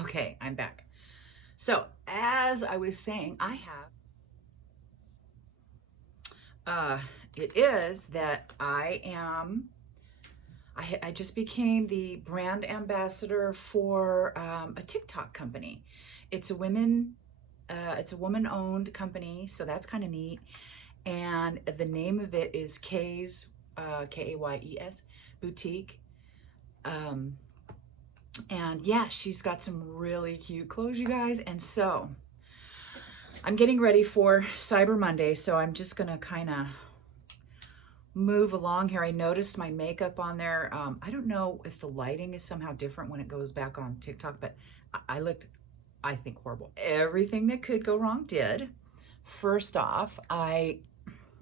Okay, I'm back. So, as I was saying, uh, it is that I just became the brand ambassador for a TikTok company. It's a it's a woman-owned company, so that's kind of neat. And the name of it is Kayes Boutique. Um, and yeah, she's got some really cute clothes, you guys. And so I'm getting ready for Cyber Monday, so I'm just gonna kind of move along here. I noticed my makeup on there. I don't know if the lighting is somehow different when it goes back on TikTok, but I looked, I think, horrible. Everything that could go wrong did. First off, I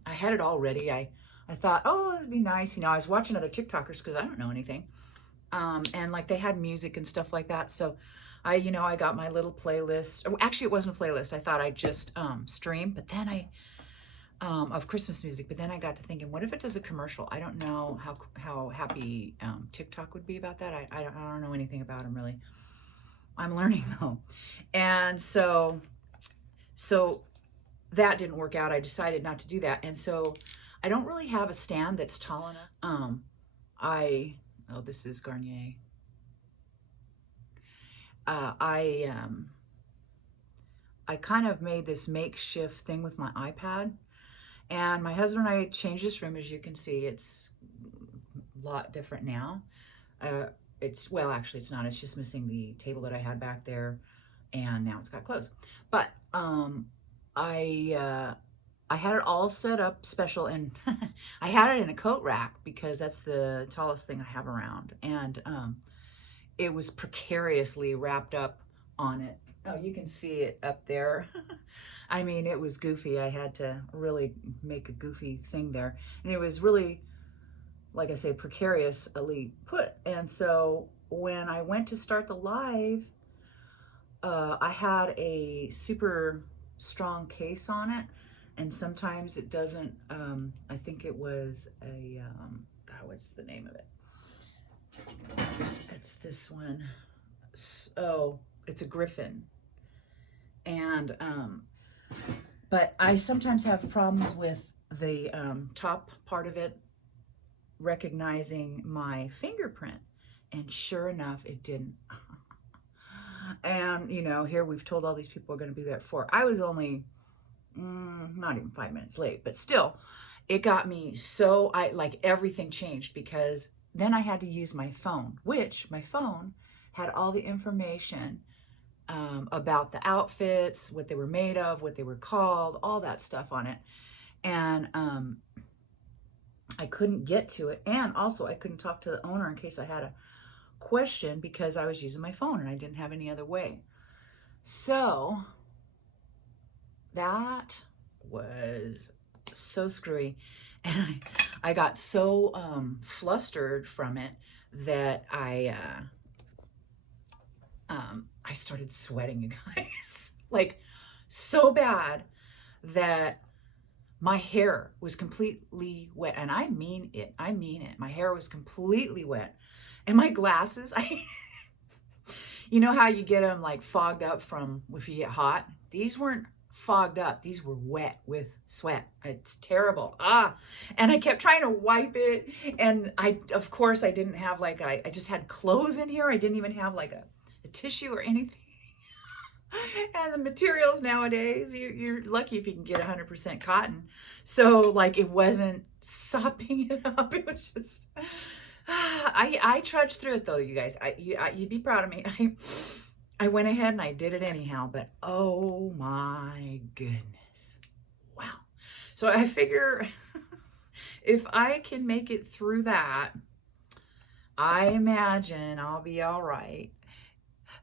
had it all ready. I thought, oh, it'd be nice. You know, I was watching other TikTokers because I don't know anything. And like they had music and stuff like that. So I got my little playlist. Oh, actually, it wasn't a playlist. I thought I'd just stream, but then of Christmas music. But then I got to thinking, what if it does a commercial? I don't know how happy TikTok would be about that. I don't know anything about them really. I'm learning though. And so that didn't work out. I decided not to do that. And so I don't really have a stand that's tall enough. Oh, this is Garnier. Uh, I, um, I kind of made this makeshift thing with my iPad, and my husband and I changed this room. As you can see, it's a lot different now. Well, actually it's not. It's just missing the table that I had back there, and now it's got clothes. But I had it all set up special, and I had it in a coat rack because that's the tallest thing I have around, and it was precariously wrapped up on it. Oh, you can see it up there. I mean, it was goofy. I had to really make a goofy thing there, and it was really, like I say, precariously put. And so when I went to start the live, I had a super strong case on it, and sometimes it doesn't. I think it was a God, what's the name of it? It's this one. Oh, it's a Griffin. And but I sometimes have problems with the top part of it recognizing my fingerprint, and sure enough, it didn't. And here we've told all these people are going to be there at 4. I was only not even 5 minutes late, but still, it got me so everything changed, because then I had to use my phone, which my phone had all the information about the outfits, what they were made of, what they were called, all that stuff on it. And I couldn't get to it. And also I couldn't talk to the owner in case I had a question, because I was using my phone and I didn't have any other way. So that was so screwy. And I got so flustered from it that I started sweating, you guys. Like, so bad that my hair was completely wet. And I mean it. My hair was completely wet. And my glasses, you know how you get them like fogged up from if you get hot? These weren't fogged up. These were wet with sweat. It's terrible. And I kept trying to wipe it. And of course, I didn't have I just had clothes in here. I didn't even have like a tissue or anything. And the materials nowadays, you're lucky if you can get 100% cotton. So it wasn't sopping it up. It was just, I trudged through it though, you guys. You'd be proud of me. I went ahead and I did it anyhow, but oh my goodness. Wow. So I figure if I can make it through that, I imagine I'll be all right.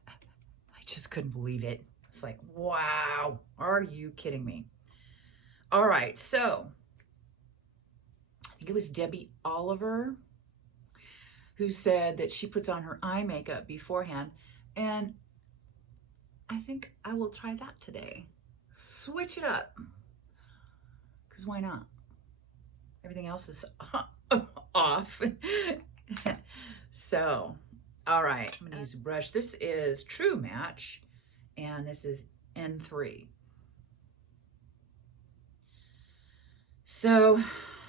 I just couldn't believe it. It's like, wow, are you kidding me? All right, so I think it was Debbie Oliver who said that she puts on her eye makeup beforehand, and I think I will try that today. Switch it up, because why not? Everything else is off. So All right, I'm gonna use a brush. This is True Match, and this is N3. So,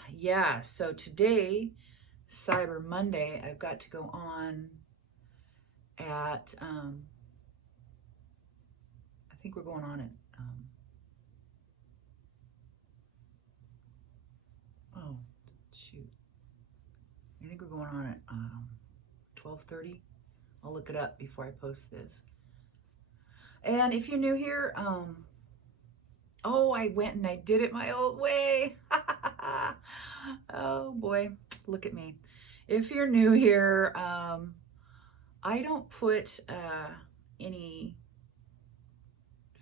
yeah, so today, Cyber Monday, I've got to go on at, I think we're going on at, oh, shoot. I think we're going on at 12:30. I'll look it up before I post this. And if you're new here, oh, I went and I did it my old way. Oh boy, look at me. If you're new here, I don't put any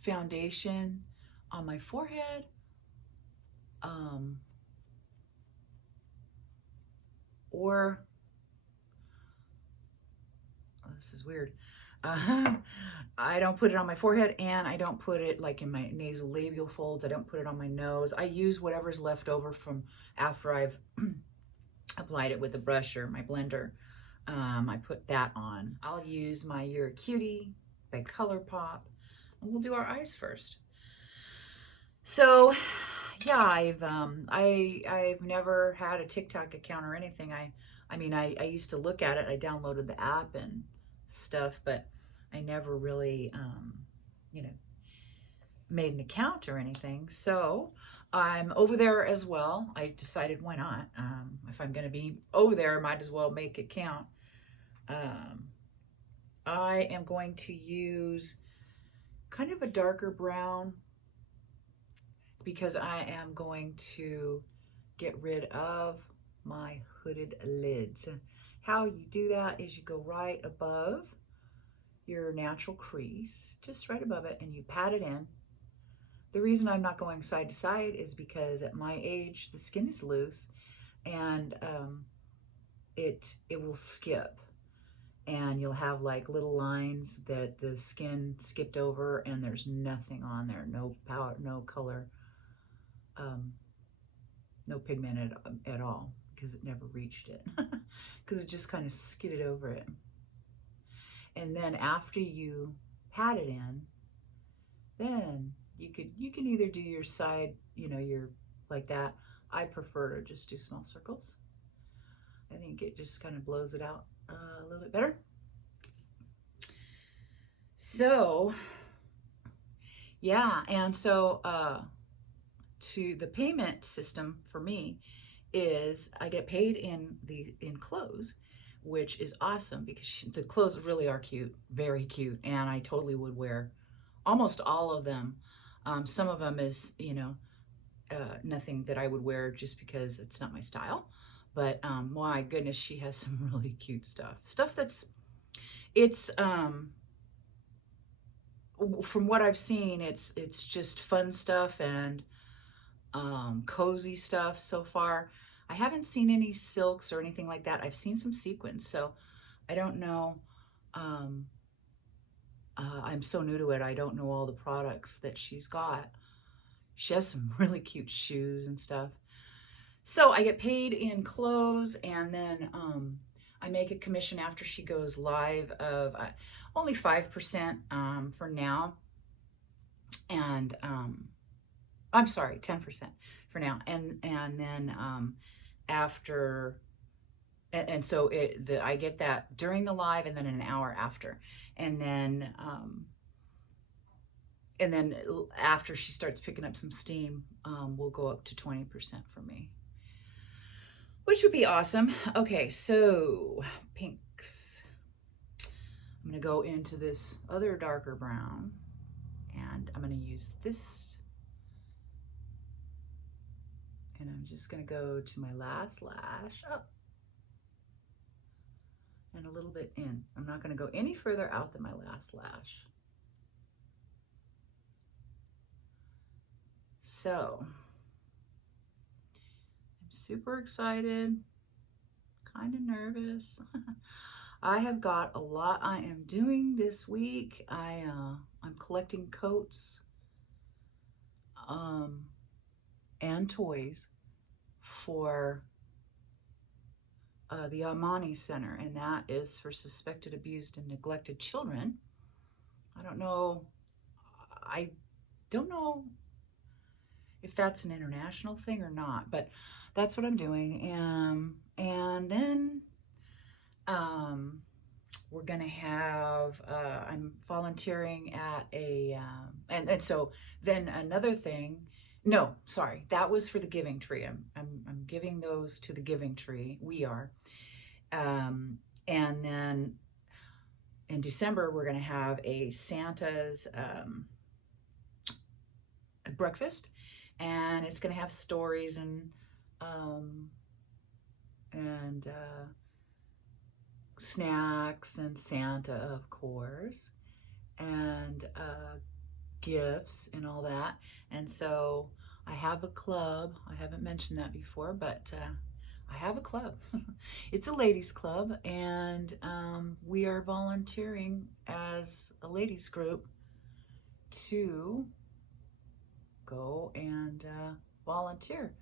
foundation on my forehead. Or, oh, this is weird. I don't put it on my forehead, and I don't put it like in my nasal labial folds. I don't put it on my nose. I use whatever's left over from after I've applied it with a brush or my blender. I put that on. I'll use my You're a Cutie by ColourPop, and we'll do our eyes first. So, yeah, I've never had a TikTok account or anything. I mean, I used to look at it. I downloaded the app and stuff, but I never really, you know, made an account or anything. So I'm over there as well. I decided, why not? If I'm going to be over there, I might as well make it count. I am going to use kind of a darker brown because I am going to get rid of my hooded lids. How you do that is you go right above your natural crease, just right above it, and you pat it in. The reason I'm not going side to side is because at my age, the skin is loose, and it will skip, and you'll have like little lines that the skin skipped over, and there's nothing on there, no power, no color, no pigment at all, because it never reached it, because it just kind of skidded over it. And then after you pat it in, then you can either do your side, you know, your like that. I prefer to just do small circles. I think it just kind of blows it out a little bit better. So yeah, and so to the payment system for me is I get paid in clothes, which is awesome because the clothes really are cute, very cute, and I totally would wear almost all of them. Some of them is, you know, nothing that I would wear just because it's not my style. But my goodness, she has some really cute stuff. Stuff that's, it's, from what I've seen, it's just fun stuff and cozy stuff so far. I haven't seen any silks or anything like that. I've seen some sequins, so I don't know. I'm so new to it. I don't know all the products that she's got. She has some really cute shoes and stuff. So I get paid in clothes, and then I make a commission after she goes live of only 5% for now. And I'm sorry, 10% for now. And then after, and so I get that during the live and then an hour after. And then after she starts picking up some steam, we'll go up to 20% for me, which would be awesome. Okay, so pinks. I'm gonna go into this other darker brown, and I'm gonna use this, and I'm just gonna go to my last lash up and a little bit in. I'm not gonna go any further out than my last lash. So I'm super excited, kind of nervous. I have got a lot I am doing this week. I'm collecting coats and toys for the Amani Center, and that is for suspected abused and neglected children. I don't know if that's an international thing or not, but that's what I'm doing. And then we're gonna have I'm volunteering at a and so then another thing. No, sorry, that was for the Giving Tree. I'm giving those to the Giving Tree. We are, and then in December we're gonna have a Santa's breakfast, and it's gonna have stories and snacks and Santa, of course, and gifts and all that. And so I have a club. I haven't mentioned that before, but I have a club. It's a ladies club, and we are volunteering as a ladies group to go and volunteer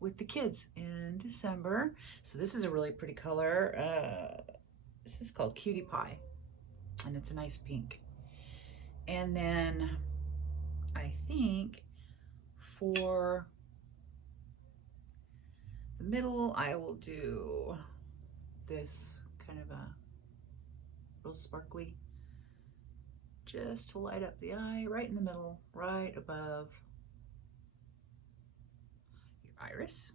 with the kids in December. So this is a really pretty color. This is called Cutie Pie, and it's a nice pink. And then I think for the middle, I will do this kind of a real sparkly, just to light up the eye, right in the middle, right above your iris.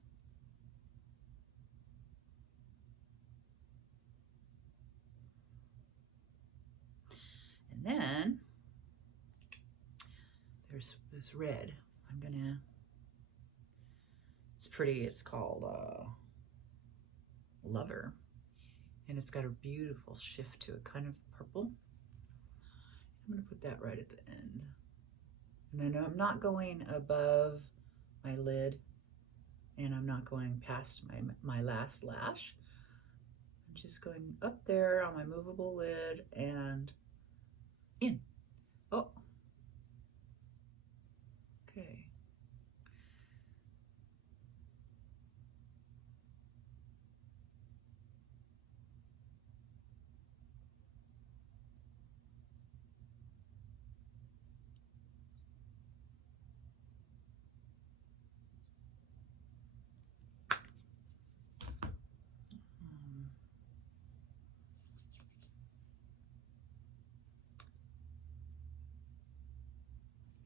And then there's this red. It's pretty. It's called Lover, and it's got a beautiful shift to it, kind of purple. I'm gonna put that right at the end. And I'm not going above my lid, and I'm not going past my last lash. I'm just going up there on my movable lid and in. Oh, okay.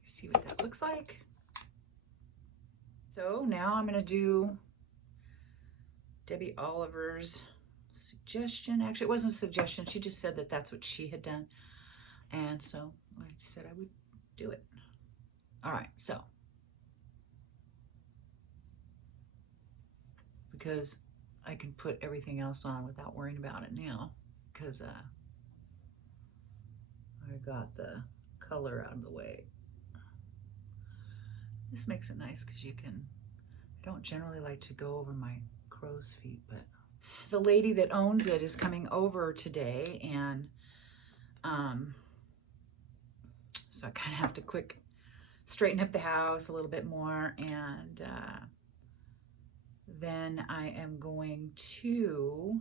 See what that looks like. So now I'm gonna do Debbie Oliver's suggestion. Actually, it wasn't a suggestion. She just said that that's what she had done. And so I said I would do it. All right, so because I can put everything else on without worrying about it now, because I got the color out of the way. This makes it nice because you can, I don't generally like to go over my crow's feet, but the lady that owns it is coming over today, and so I kind of have to quick straighten up the house a little bit more, and then I am going to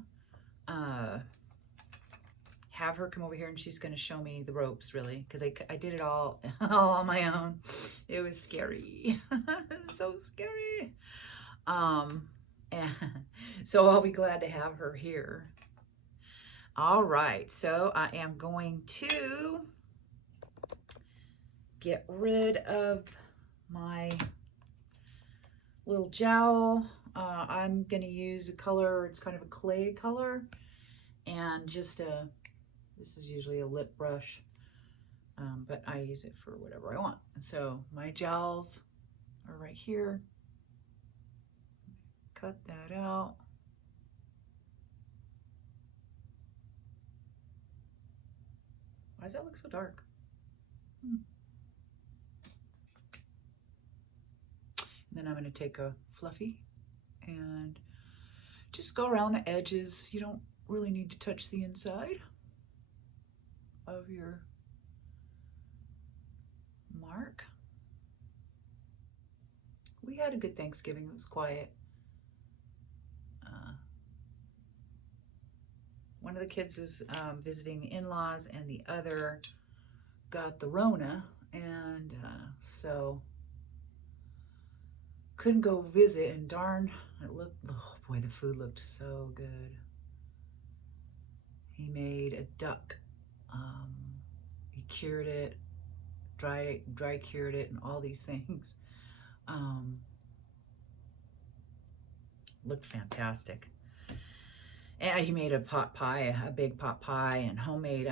have her come over here, and she's going to show me the ropes, really, because I did it all on my own. It was scary. So scary. And so I'll be glad to have her here. All right, so I am going to get rid of my little jowl. I'm going to use a color, it's kind of a clay color, and just this is usually a lip brush, but I use it for whatever I want. And so my jowls are right here. Cut that out. Why does that look so dark? And then I'm going to take a fluffy and just go around the edges. You don't really need to touch the inside of your mark. We had a good Thanksgiving. It was quiet. One of the kids was visiting the in-laws, and the other got the Rona, and so couldn't go visit. And darn, it looked, oh boy, the food looked so good. He made a duck. He cured it, dry cured it, and all these things. Looked fantastic. And he made a pot pie, a big pot pie, and homemade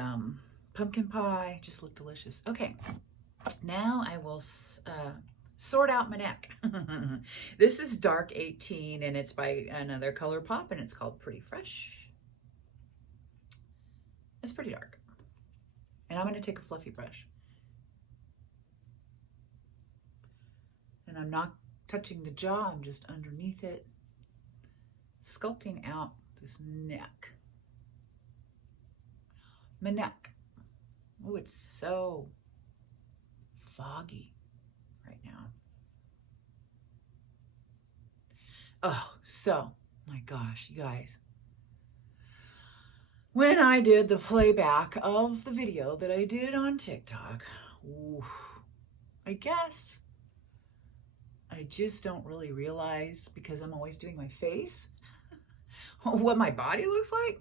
pumpkin pie. Just looked delicious. Okay, now I will sort out my neck. This is dark 18, and it's by another Color Pop, and it's called Pretty Fresh. It's pretty dark. And I'm going to take a fluffy brush. And I'm not touching the jaw, I'm just underneath it, sculpting out this neck. My neck. Oh, it's so foggy right now. Oh, so, my gosh, you guys. When I did the playback of the video that I did on TikTok, oof, I guess I just don't really realize, because I'm always doing my face, what my body looks like.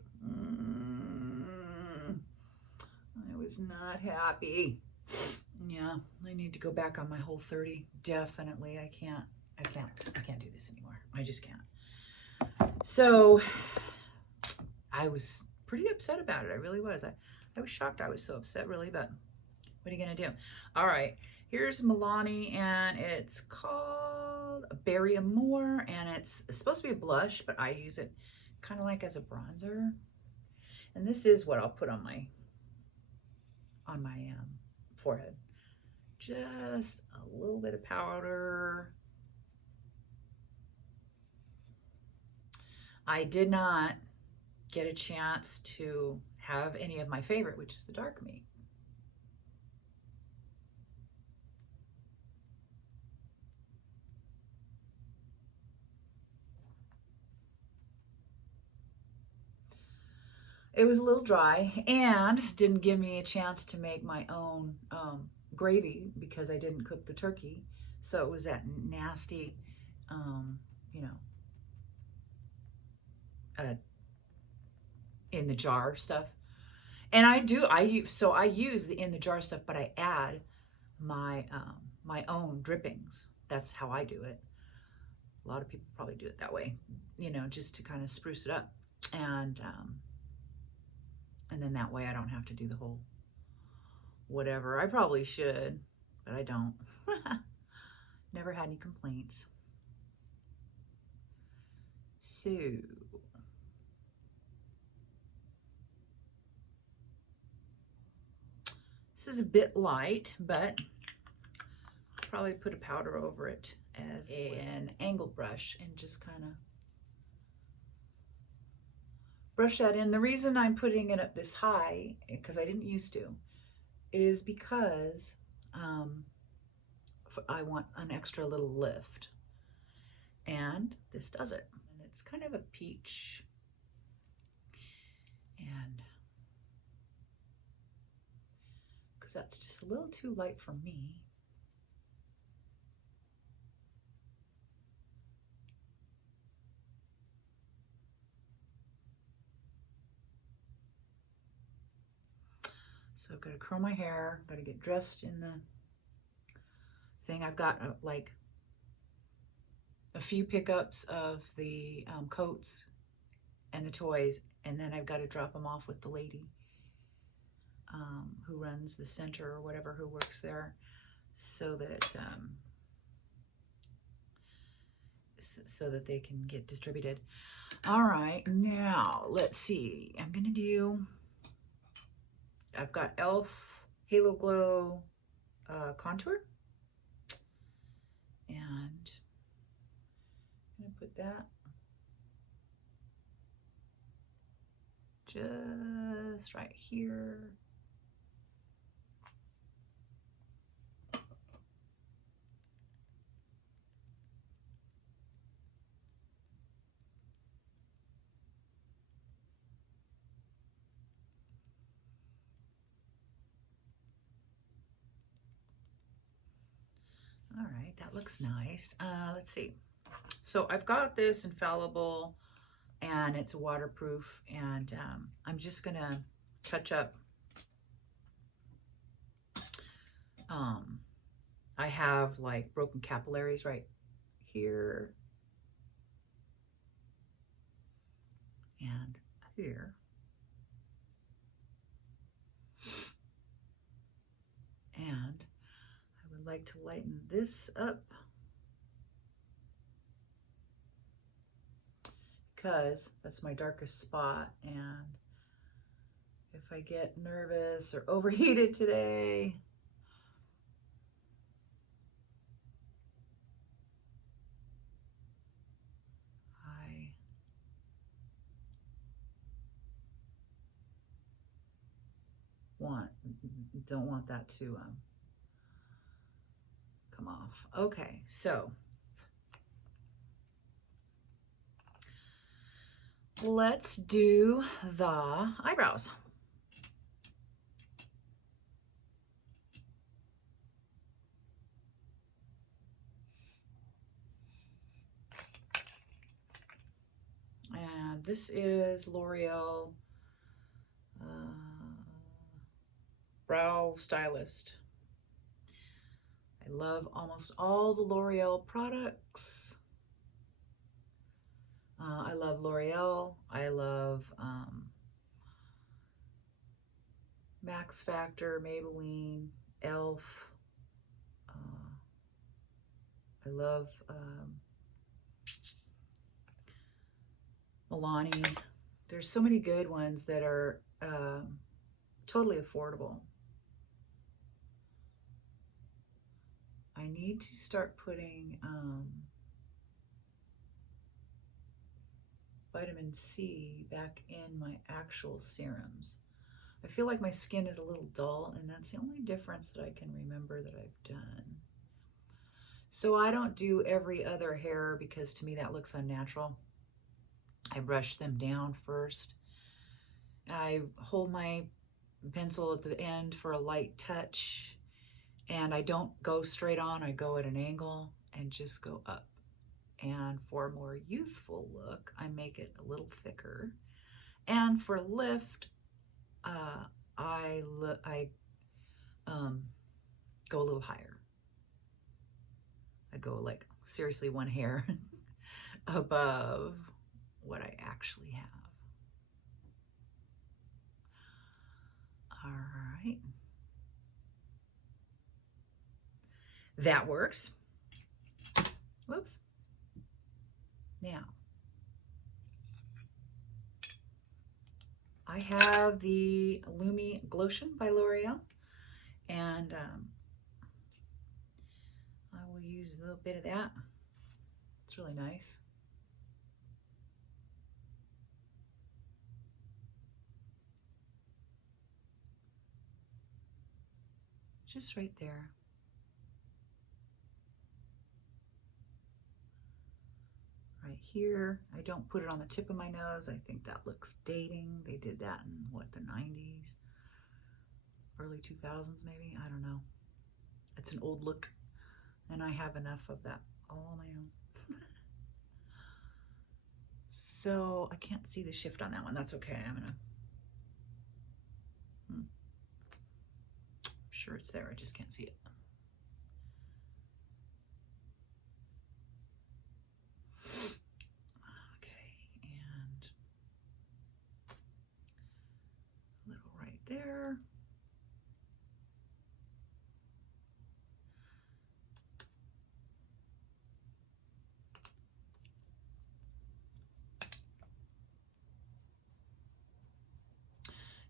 I was not happy. Yeah, I need to go back on my Whole30. Definitely, I can't do this anymore. I just can't. So I was pretty upset about it. I really was. I was shocked. I was so upset, really, but what are you gonna do? All right, here's Milani, and it's called Berry Amore, and it's supposed to be a blush, but I use it kind of like as a bronzer. And this is what I'll put on my forehead. Just a little bit of powder. I did not get a chance to have any of my favorite, which is the dark meat. It was a little dry and didn't give me a chance to make my own gravy because I didn't cook the turkey. So it was that nasty, you know, in the jar stuff. And I use the in the jar stuff, but I add my my own drippings. That's how I do it. A lot of people probably do it that way, you know, just to kind of spruce it up. And then that way I don't have to do the whole whatever. I probably should, but I don't. Never had any complaints. So this is a bit light, but I'll probably put a powder over it as an angled brush and just kind of brush that in. The reason I'm putting it up this high, because I didn't used to, is because I want an extra little lift. And this does it. And it's kind of a peach. And because that's just a little too light for me. So I've got to curl my hair, got to get dressed in the thing. I've got like a few pickups of the coats and the toys, and then I've got to drop them off with the lady who runs the center or whatever, who works there, so that they can get distributed. All right, now let's see. I've got e.l.f. Halo Glow contour, and I'm gonna put that just right here. All right, that looks nice. Let's see. So I've got this Infallible, and it's waterproof, and I'm just gonna touch up. I have like broken capillaries right here and here. And I would like to lighten this up because that's my darkest spot, and if I get nervous or overheated today, I don't want that to come off. Okay, so let's do the eyebrows. And this is L'Oreal Brow Stylist. I love almost all the L'Oreal products. I love L'Oreal. I love Max Factor, Maybelline, e.l.f. I love Milani. There's so many good ones that are totally affordable. I need to start putting vitamin C back in my actual serums. I feel like my skin is a little dull, and that's the only difference that I can remember that I've done. So I don't do every other hair because to me that looks unnatural. I brush them down first. I hold my pencil at the end for a light touch, and I don't go straight on, I go at an angle and just go up. And for a more youthful look, I make it a little thicker. And for lift, I go a little higher. I go like seriously one hair above what I actually have. All right. That works. Whoops. Now, I have the Lumi Glotion by L'Oreal, and I will use a little bit of that. It's really nice. Just right there. Right here. I don't put it on the tip of my nose. I think that looks dating. They did that in what, the 90s? Early 2000s maybe? I don't know. It's an old look, and I have enough of that all on my own. So I can't see the shift on that one. That's okay. I'm sure it's there. I just can't see it. Okay, and a little right there.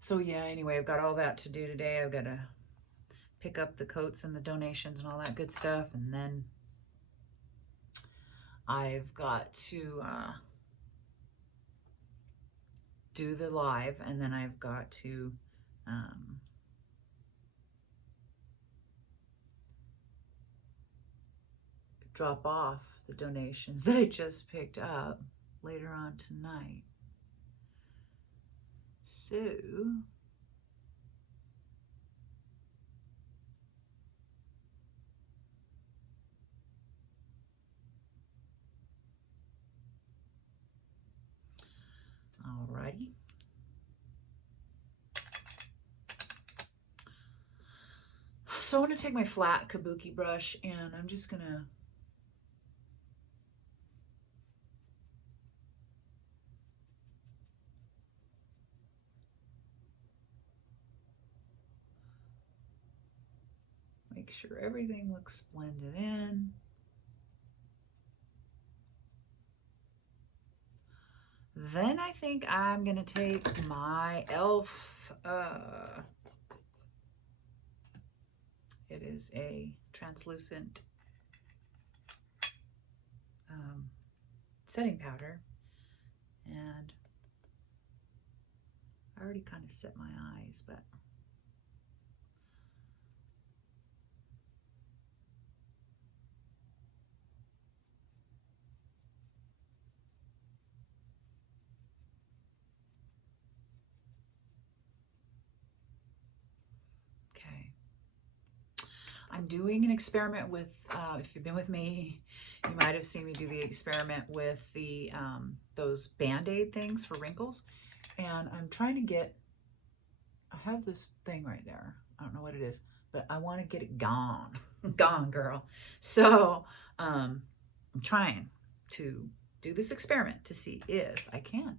So yeah, anyway, I've got all that to do today. I've got to pick up the coats and the donations and all that good stuff, and then I've got to do the live, and then I've got to drop off the donations that I just picked up later on tonight. So everybody. So I'm going to take my flat kabuki brush and I'm just going to make sure everything looks blended in. Then I think I'm going to take my e.l.f. It is a translucent setting powder, and I already kind of set my eyes, but okay. I'm doing an experiment with, if you've been with me, you might have seen me do the experiment with the those Band-Aid things for wrinkles. And I'm trying to get, I have this thing right there. I don't know what it is, but I want to get it gone. Gone, girl. So I'm trying to do this experiment to see if I can.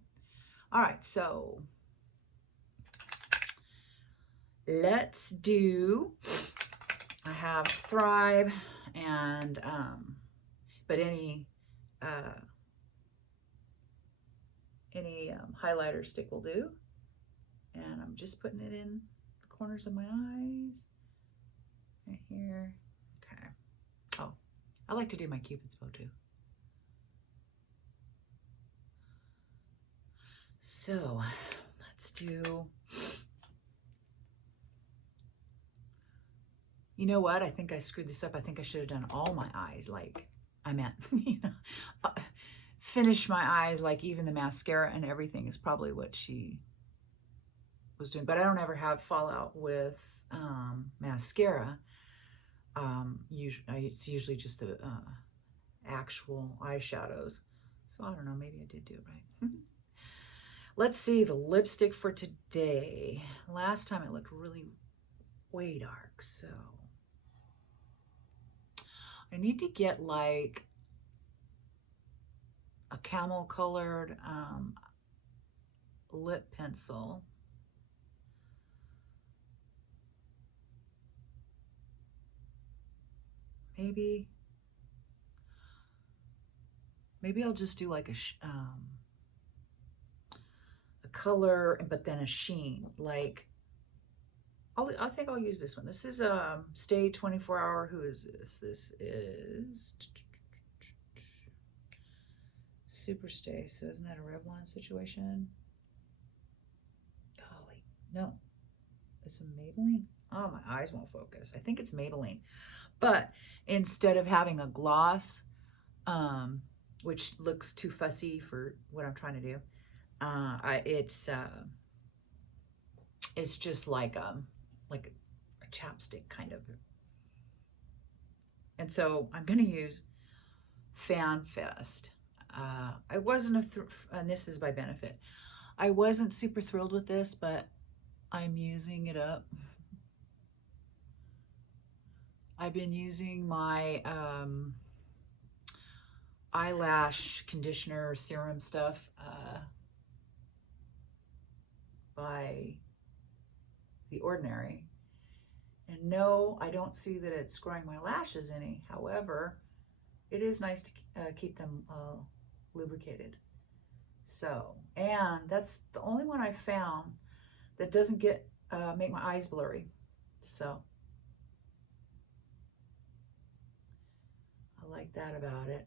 All right, so let's do, I have Thrive and, but any highlighter stick will do. And I'm just putting it in the corners of my eyes, right here. Okay. Oh, I like to do my Cupid's bow too. So let's do, you know what? I think I screwed this up. I think I should have done all my eyes. Like, I meant, you know, finish my eyes, like even the mascara and everything is probably what she was doing. But I don't ever have fallout with mascara. It's usually just the actual eyeshadows. So I don't know, maybe I did do it right. Let's see the lipstick for today. Last time it looked really way dark, so I need to get like a camel colored lip pencil. Maybe I'll just do like a color, but then a sheen. Like, I think I'll use this one. This is Stay 24 Hour. Who is this? This is Super Stay. So isn't that a Revlon situation? Golly, no. It's a Maybelline. Oh, my eyes won't focus. I think it's Maybelline. But instead of having a gloss, which looks too fussy for what I'm trying to do, it's just like a chapstick kind of. And so I'm going to use Fan Fest. I wasn't and this is by Benefit. I wasn't super thrilled with this, but I'm using it up. I've been using my eyelash conditioner serum stuff by The Ordinary. And no, I don't see that it's growing my lashes any. However, it is nice to keep them lubricated. So, and that's the only one I found that doesn't make my eyes blurry. So I like that about it.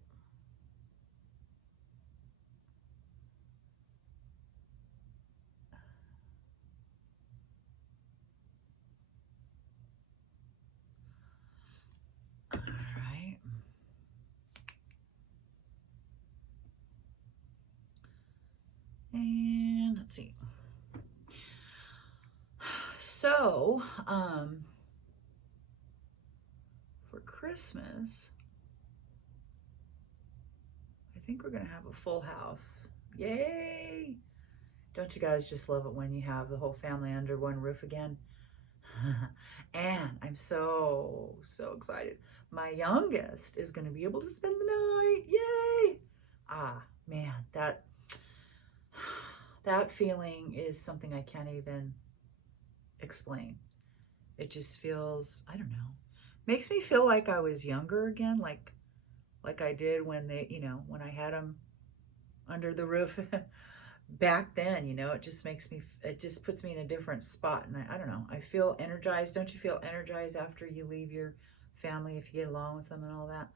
All right. And let's see. So, for Christmas, I think we're going to have a full house. Yay! Don't you guys just love it when you have the whole family under one roof again? And I'm so excited. My youngest is going to be able to spend the night. Yay! Ah, man, that feeling is something I can't even explain. It just feels, I don't know, makes me feel like I was younger again, like I did when when I had them under the roof back then. It just it just puts me in a different spot, and I don't know, I feel energized. Don't you feel energized after you leave your family, if you get along with them and all that?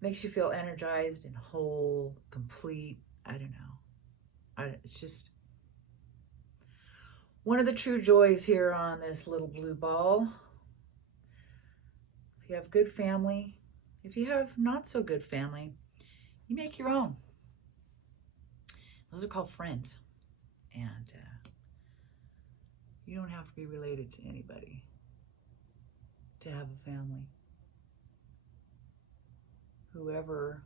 Makes you feel energized and whole, complete. I don't know. It's just one of the true joys here on this little blue ball. If you have good family, if you have not so good family, you make your own. Those are called friends. And you don't have to be related to anybody to have a family. Whoever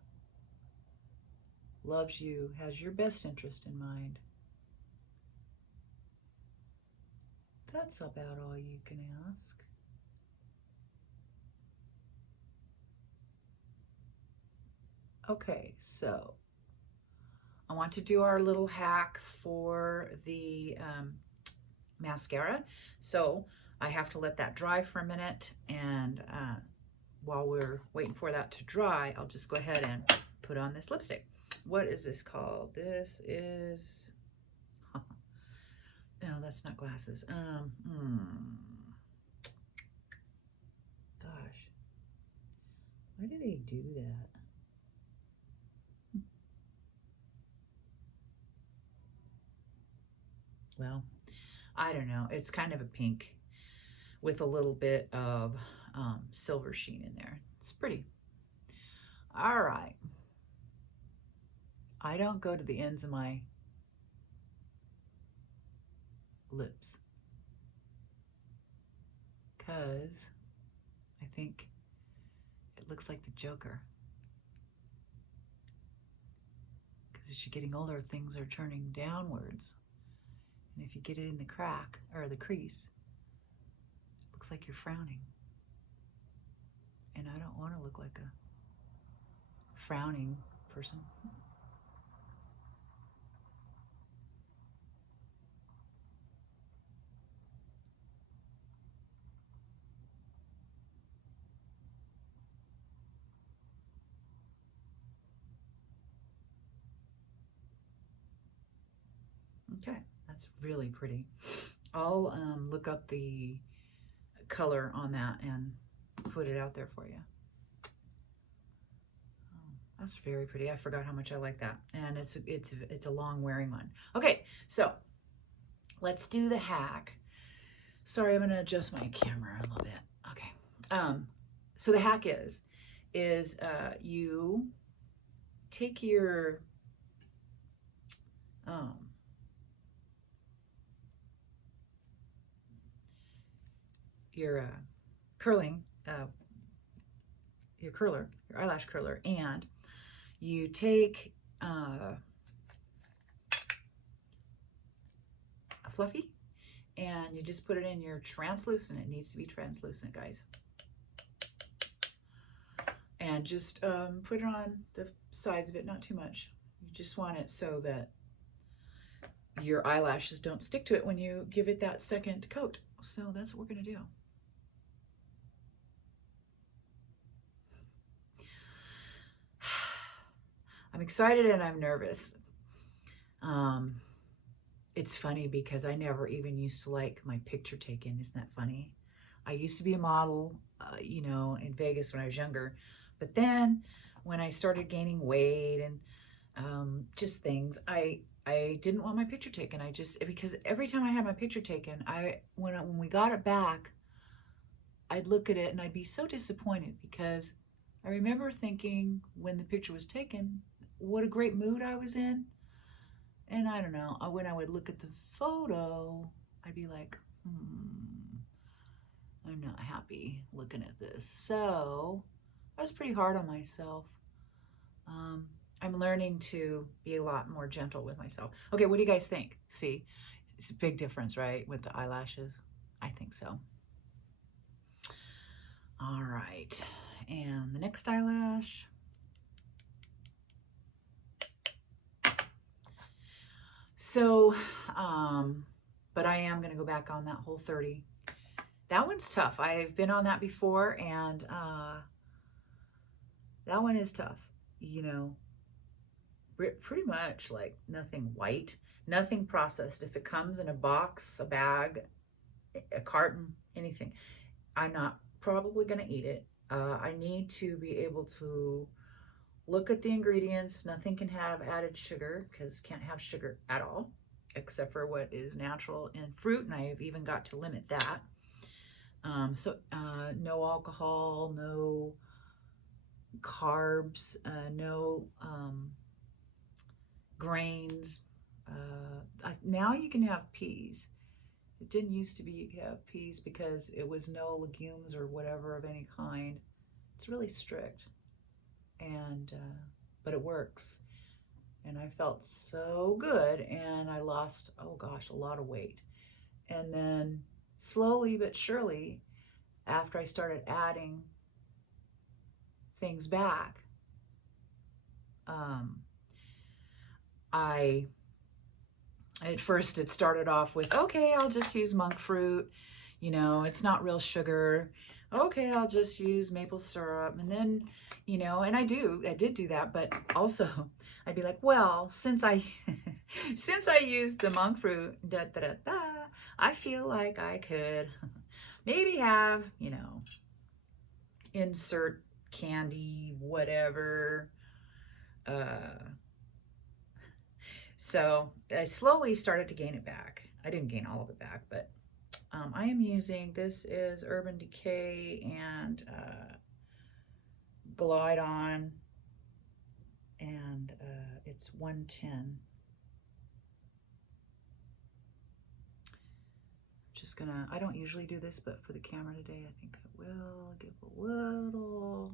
loves you has your best interest in mind. That's about all you can ask. Okay, so I want to do our little hack for the mascara. So I have to let that dry for a minute, and while we're waiting for that to dry, I'll just go ahead and put on this lipstick. What is this called? This is, no, that's not glasses. Gosh, why do they do that? Well, I don't know. It's kind of a pink with a little bit of silver sheen in there. It's pretty. All right. I don't go to the ends of my lips because I think it looks like the Joker. Because as you're getting older, things are turning downwards. And if you get it in the crack or the crease, it looks like you're frowning. And I don't want to look like a frowning person. Okay, that's really pretty. I'll look up the color on that and put it out there for you. Oh, that's very pretty. I forgot how much I like that, and it's a long wearing one. Okay, so let's do the hack. Sorry, I'm gonna adjust my camera a little bit. Okay, so the hack is you take your curling, your curler, your eyelash curler, and you take a fluffy, and you just put it in your translucent. It needs to be translucent, guys. And just put it on the sides of it, not too much. You just want it so that your eyelashes don't stick to it when you give it that second coat. So that's what we're gonna do. I'm excited and I'm nervous. It's funny because I never even used to like my picture taken. Isn't that funny? I used to be a model, in Vegas when I was younger. But then when I started gaining weight and just things, I didn't want my picture taken. Because every time I had my picture taken, when we got it back, I'd look at it and I'd be so disappointed because I remember thinking when the picture was taken, what a great mood I was in. And I don't know, when I would look at the photo, I'd be like, I'm not happy looking at this. So I was pretty hard on myself. I'm learning to be a lot more gentle with myself. Okay, what do you guys think? See, it's a big difference, right, with the eyelashes? I think so. All right, and the next eyelash. So, but I am going to go back on that whole 30. That one's tough. I've been on that before, and that one is tough. You know, pretty much like nothing white, nothing processed. If it comes in a box, a bag, a carton, anything, I'm not probably going to eat it. I need to be able to look at the ingredients. Nothing can have added sugar because can't have sugar at all, except for what is natural in fruit, and I've even got to limit that. No alcohol, no carbs, no grains. Now you can have peas. It didn't used to be you could have peas because it was no legumes or whatever of any kind. It's really strict, and but it works. And I felt so good, and I lost, oh gosh, a lot of weight. And then slowly but surely, after I started adding things back, at first it started off with, okay, I'll just use monk fruit, you know, it's not real sugar. Okay, I'll just use maple syrup. And then, you know, and I did do that, but also I'd be like, well, since I used the monk fruit, I feel like I could maybe have, you know, insert candy, whatever. So I slowly started to gain it back. I didn't gain all of it back, but I am using, this is Urban Decay and Glide On, and it's 110. Just gonna, I don't usually do this, but for the camera today, I think I will give a little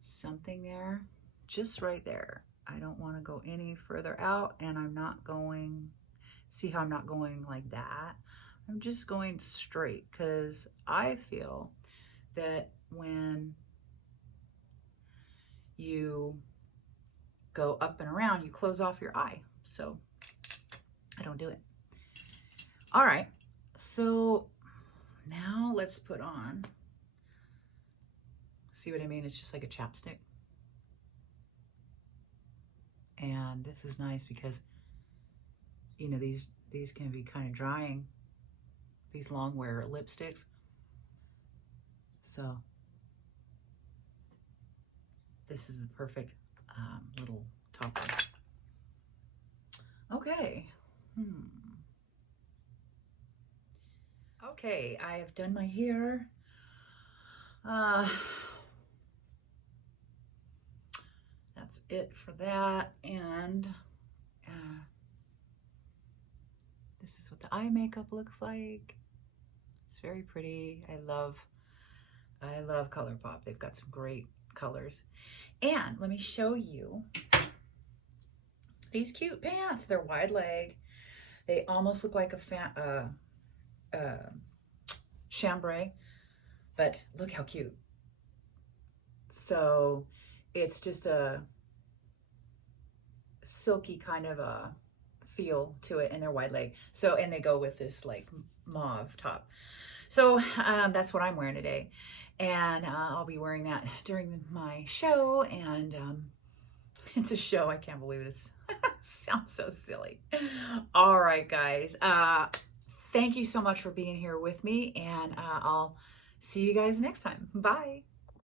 something there, just right there. I don't want to go any further out, and I'm not going, see how I'm not going like that. I'm just going straight, because I feel that when you go up and around, you close off your eye. So I don't do it. All right, so now let's put on, see what I mean? It's just like a chapstick. And this is nice because, you know, these can be kind of drying, these long wear lipsticks. So this is the perfect little topper. Okay. Okay, I have done my hair. That's it for that. And this is what the eye makeup looks like. It's very pretty. I love ColourPop. They've got some great colors. And let me show you these cute pants. They're wide leg. They almost look like a chambray, but look how cute. So it's just a silky kind of a feel to it, and they're wide leg. So, and they go with this like mauve top. So that's what I'm wearing today. And I'll be wearing that during my show. And it's a show. I can't believe it. Sounds so silly. All right, guys. Thank you so much for being here with me. And I'll see you guys next time. Bye.